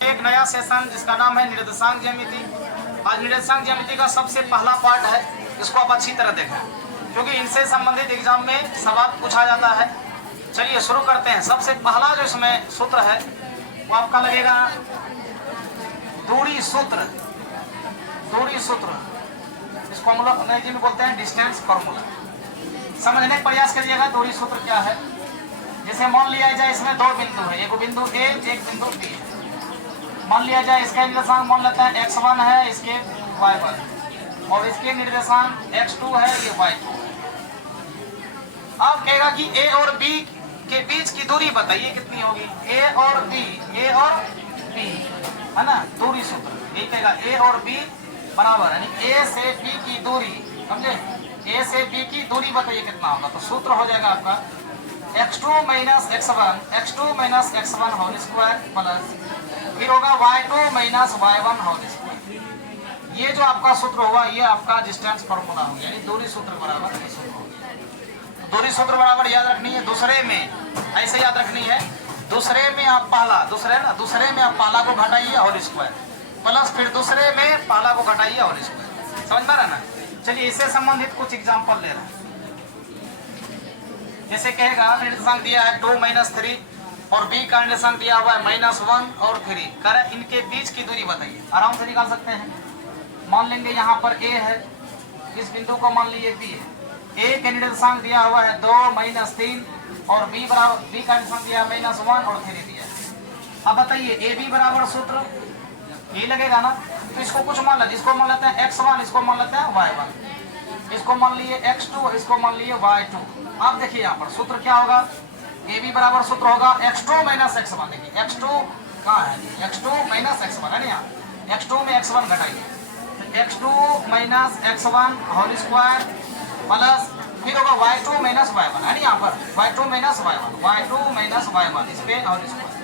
एक नया सेशन जिसका नाम है निर्देशांक ज्यामिति। आज निर्देशांक ज्यामिति का सबसे पहला पार्ट है, इसको आप अच्छी तरह देखें क्योंकि इनसे संबंधित एग्जाम में सवाल पूछा जाता है। चलिए शुरू करते हैं। सबसे पहला जो इसमें सूत्र है वो आपका लगेगा दूरी सूत्र। दूरी सूत्र इसको हम लोग अंग्रेजी में बोलते हैं डिस्टेंस फॉर्मूला। समझने का प्रयास करिएगा दूरी सूत्र क्या है। जैसे मान लिया जाए इसमें दो बिंदु है, एक बिंदु ए एक बिंदु बी है। मान लिया जाए इसका निर्देशांक मान लेता है x1 है, इसके y1 और इसके निर्देशांक x2 है, ये y2। अब कहेगा कि a और b के बीच की दूरी बताइए कितनी होगी। a और b है ना, दूरी सूत्र ये कहेगा a और b बराबर यानी a से b की दूरी, समझे, a से b की दूरी बताइए कितना होगा। तो सूत्र हो जाएगा आपका x2 minus x1 whole square plus फिर होगा y2 minus y1 whole square. ये जो आपका सूत्र होगा ये आपका डिस्टेंस फॉर्मूला होगा, यानी दूरी सूत्र बराबर ये सूत्र होगा। दूरी सूत्र बराबर याद रखनी है। दूसरे में ऐसे याद रखनी है, दूसरे में आप दूसरे में आप पहला को घटाइए होल स्क्वायर प्लस फिर दूसरे में पहला को घटाइए होल स्क्वायर। समझ में रहा ना। चलिए इससे संबंधित कुछ एग्जाम्पल ले रहे हैं। जैसे कहेगा निर्देशांक दिया है 2 माइनस 3 और b का निर्देशांक दिया हुआ है -1 और 3। कह रहे इनके बीच की दूरी बताइए। आराम से निकाल सकते हैं। मान लेंगे यहाँ पर a है, इस बिंदु को मान लीजिए b है। a के निर्देशांक दिया हुआ है 2 माइनस 3 और b का निर्देशांक दिया है -1 और 3 दिया है। अब बताइए ab बराबर सूत्र ये लगेगा ना। तो इसको कुछ मान लेते, इसको मान लेते हैं x1, इसको मान लेते हैं y1, इसको मान लिए x2, इसको मान लिए y2। अब देखिए यहाँ पर सूत्र क्या होगा। ए बी बराबर सूत्र होगा x2 माइनस x1। देखिए x2 कहाँ है, x2 माइनस x1 है ना। यहाँ x2 में x1 घटाइए तो x2 minus x1 whole square plus फिर होगा y2 माइनस y1 है ना। यहाँ पर y2 माइनस y1 इस पे होल स्क्वायर।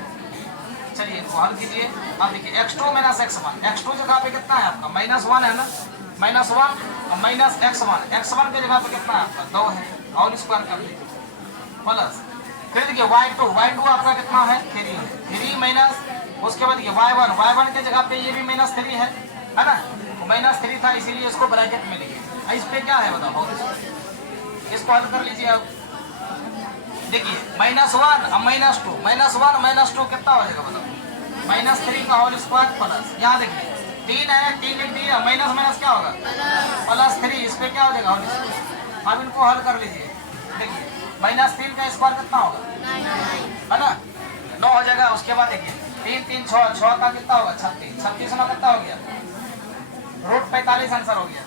चलिए इनको हल कीजिए। अब देखिए x2 माइनस x1, x2 जगह पे कितना है आपका -1 है ना, -1 और माइनस x1 के जगह पे कितना है आपका 2 है, होल स्क्वायर कर लीजिए प्लस फिर देखिए y2 आपका कितना है 3 माइनस, उसके बाद y1 के जगह पे ये भी -3 है ना, -3 था इसीलिए इसको ब्रैकेट में लिखिए। इस पे क्या है बताओ, इसको हल कर लीजिए। अब देखिए -1 और -2 कितना हो जाएगा बताओ, -3 का होल स्क्वायर प्लस यहाँ देखिए 3 है, 3 लिख दिए, माइनस क्या होगा +3, इस पे क्या हो जाएगा होल स्क्वायर। अब इनको हल कर लीजिए। देखिए -3 का स्क्वायर कितना होगा है ना, 9 हो जाएगा। उसके बाद देखिए 3 3 6 का कितना होगा 36 में कितना हो गया √45 आंसर हो गया।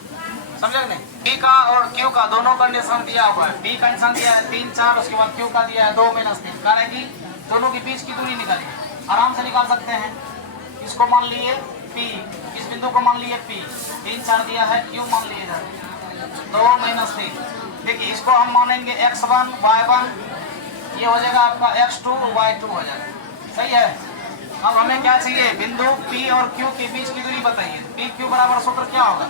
समझे नहीं। बी का और क्यू का दोनों का निर्देशांक दिया हुआ है। बी का निशान दिया है 3 4, उसके बाद क्यू का दिया है 2 माइनस 3। कह रहे हैं कि दोनों के बीच की दूरी निकालिए। आराम से निकाल सकते हैं। इसको मान लिए P, इस बिंदु को मान लिए P, 3 4 दिया है, क्यू मान लिए इधर 2 माइनस 3। देखिए इसको हम मानेंगे x1 y1, ये हो जाएगा आपका x2 y2 हो जाएगा। सही है। अब हमें क्या चाहिए, बिंदु P और Q के बीच की दूरी बताइए। P Q बराबर सूत्र क्या होगा,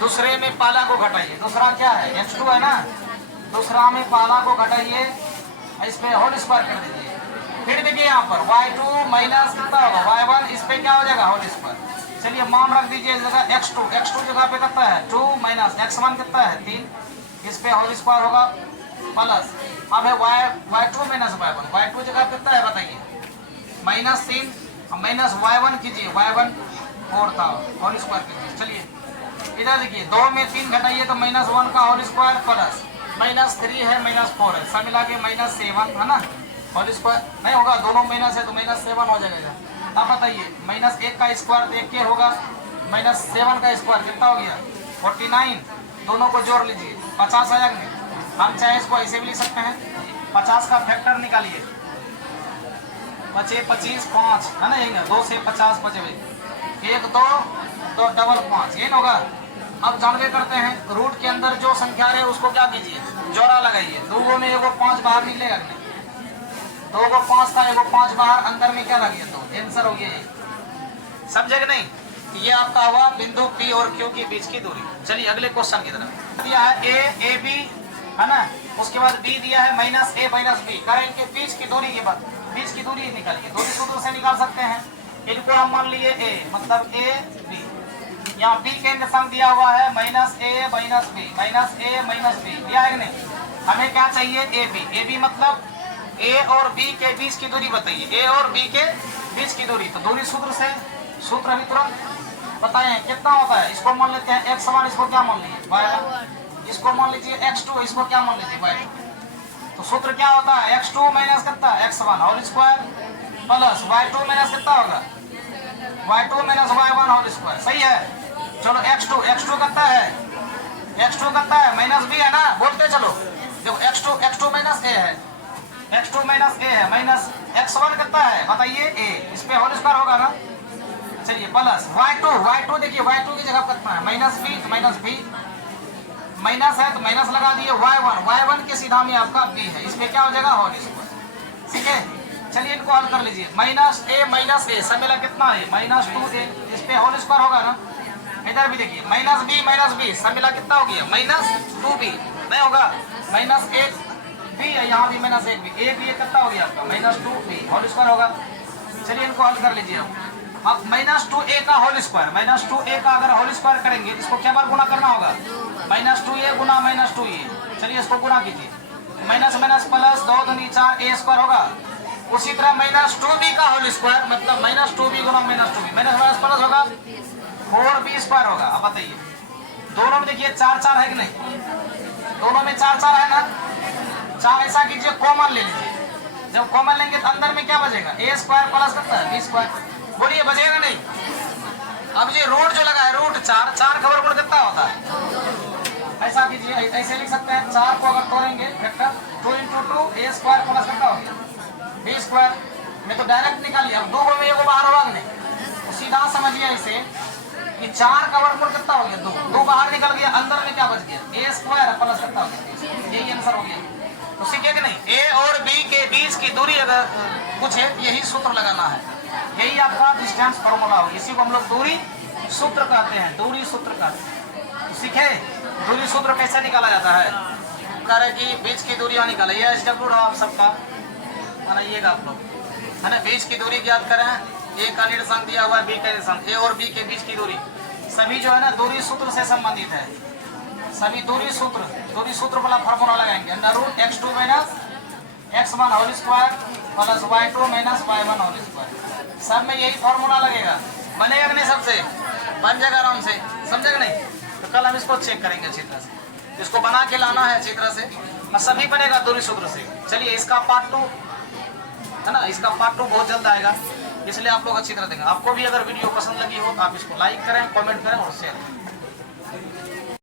दूसरे में पहला को घटाइए। दूसरा क्या है x2 है ना, दूसरा में पहला को घटाइए, इस पे होल स्क्वायर कर दीजिए। फिर देखिए यहाँ पर y2 माइनस कितना होगा y1, इस पे क्या हो जाएगा होल स्क्वायर। चलिए मान रख दीजिए इस जगह x2 जगह पे कितना है 2 माइनस x1 कितना है 3, इस पे होल स्क्वायर होगा प्लस अब है y2 माइनस y1 जगह कितना है बताइए -3 माइनस y1 कीजिए, y1 4 था, होल स्क्वायर कीजिए। चलिए इधर देखिए 2 में 3 घटाइए तो -1 का होल स्क्वायर प्लस -3 है -4 है, सब मिला के -7 है ना, होल स्क्वायर नहीं होगा, दोनों माइनस है तो -7 हो जाएगा। अब बताइए -1 का स्क्वायर तो 1 होगा, -7 का स्क्वायर कितना हो गया 49। दोनों को जोड़ लीजिए 50 आ जाएंगे। हम चाहे इसको ऐसे भी लिख सकते हैं, 50 का फैक्टर निकालिए, बचे 25 5 है ना, यही 2 से 50 बचे 1 2 तो डबल 5 ये होगा। अब जानवे करते हैं रूट के अंदर जो संख्या है उसको क्या कीजिए जोड़ा लगाइए। 2 में एगो 5 बाहर निकलेगा, 2 को 5 था, एगो 5 बाहर, अंदर में क्या लगे 2, आंसर हो गया। समझे कि नहीं। ये आपका हुआ बिंदु P और Q के बीच की दूरी। चलिए अगले क्वेश्चन की तरफ। दिया है A B है ना, उसके बाद B दिया है -A - B। करें इनके बीच की दूरी के बाद बीच की दूरी निकालिए। दूरी सूत्र से निकाल सकते हैं। इनको हम मान लिए ए, मतलब ए बी। यहाँ बी केंद्र संग दिया हुआ है माइनस ए माइनस बी, माइनस ए माइनस बी दिया है कि नहीं। हमें क्या चाहिए, ए बी। ए बी मतलब ए और बी के बीच की दूरी बताइए, ए और बी के बीच की दूरी। तो दूरी सूत्र से, सूत्र अभी तुरंत बताएं कितना होता है। इसको मान लेते हैं x समान, इसको क्या मान लीजिए y, इसको मान लीजिए x2, इसको क्या मान लीजिए y। तो सूत्र क्या होता है, x2 माइनस कितना x1 whole square plus y2 minus कितना होगा y2 minus y1 whole square. सही है। चलो x2 कितना है, x2 कितना है माइनस b है ना, बोलते चलो। देखो x2 माइनस a है, x2 माइनस a है, माइनस x1 कितना है बताइए a, इस पे होल स्क्वायर होगा ना। चलिए प्लस y2 देखिए y2 की जगह कितना है माइनस b, तो माइनस b माइनस है तो माइनस लगा दिए, y1 के सीधा में आपका b है, इसमें क्या हो जाएगा होल स्क्वायर। ठीक है, चलिए इनको हल कर लीजिए। माइनस a सब मिला कितना है माइनस 2a, इस पे होल स्क्वायर होगा ना। इधर भी देखिए माइनस b सब मिला कितना हो गया माइनस 2b, नहीं होगा माइनस 1b है, यहाँ भी माइनस 1b, a भी कितना हो गया आपका माइनस 2b होल स्क्वायर होगा। चलिए इनको हल कर लीजिए। अब माइनस 2a का होल स्क्वायर, माइनस 2a का अगर होल स्क्वायर करेंगे इसको क्या बार गुना करना होगा, माइनस 2a गुना माइनस 2a। चलिए इसको गुना कीजिए, माइनस माइनस प्लस 2 दूनी 4 a स्क्वायर होगा। उसी तरह माइनस 2b का होल स्क्वायर मतलब माइनस 2b गुना minus 2b, minus minus plus होगा 4b स्क्वायर होगा। अब बताइए दोनों में देखिए 4 है कि नहीं, दोनों में 4 है ना। 4 ऐसा कीजिए कॉमन ले लीजिए, जब कॉमन लेंगे तो अंदर में क्या बचेगा a स्क्वायर प्लस कितना है b स्क्वायर, बोलिए बचेगा नहीं। अब ये रूट जो लगा है रूट 4 खबर गुण कितना होता है, ऐसा कीजिए, ऐसे लिख सकते हैं 4 को अगर तोड़ेंगे वेक्टर 2 × 2 a स्क्वायर प्लस कितना हो गया b स्क्वायर। मैं तो डायरेक्ट निकाल लिया, अब 2 में एगो बाहर होगा नहीं, तो सीधा समझिए इसे कि 4 का वर्गमूल कितना हो गया 2 बाहर निकल गया, अंदर में क्या बच गया a स्क्वायर प्लस कितना हो गया, यही आंसर हो गया। तो सीखे कि नहीं, a और b के बीच की दूरी अगर कुछ है यही सूत्र लगाना है, यही आपका डिस्टेंस फार्मूला हो, इसी को हम लोग दूरी सूत्र कहते हैं, दूरी सूत्र कहते हैं। तो सीखे दूरी सूत्र कैसे निकाला जाता है, कह रहे कि बीच की दूरियां निकाले, ये SW रहा आप सबका बनाइएगा आप लोग, है ना। बीच की दूरी ज्ञात करें, a का निर्देशांक दिया हुआ है, b का निर्देशांक, a और b के बीच की दूरी सभी जो है ना दूरी सूत्र से संबंधित है, सभी दूरी सूत्र वाला फार्मूला लगाएंगे, under root x2 minus x1 whole square plus y2 minus y1 whole square. सब में यही फार्मूला लगेगा, बनेगा कि नहीं, सबसे बन जाएगा आराम से, समझेगा नहीं। तो कल हम इसको चेक करेंगे अच्छी तरह से, इसको बना के लाना है अच्छी तरह से, और सभी बनेगा दूरी सूत्र से। चलिए इसका पार्ट 2 है ना, इसका पार्ट 2 बहुत जल्द आएगा, इसलिए आप लोग अच्छी तरह देखें। आपको भी अगर वीडियो पसंद लगी हो तो आप इसको लाइक करें, कमेंट करें और शेयर करें।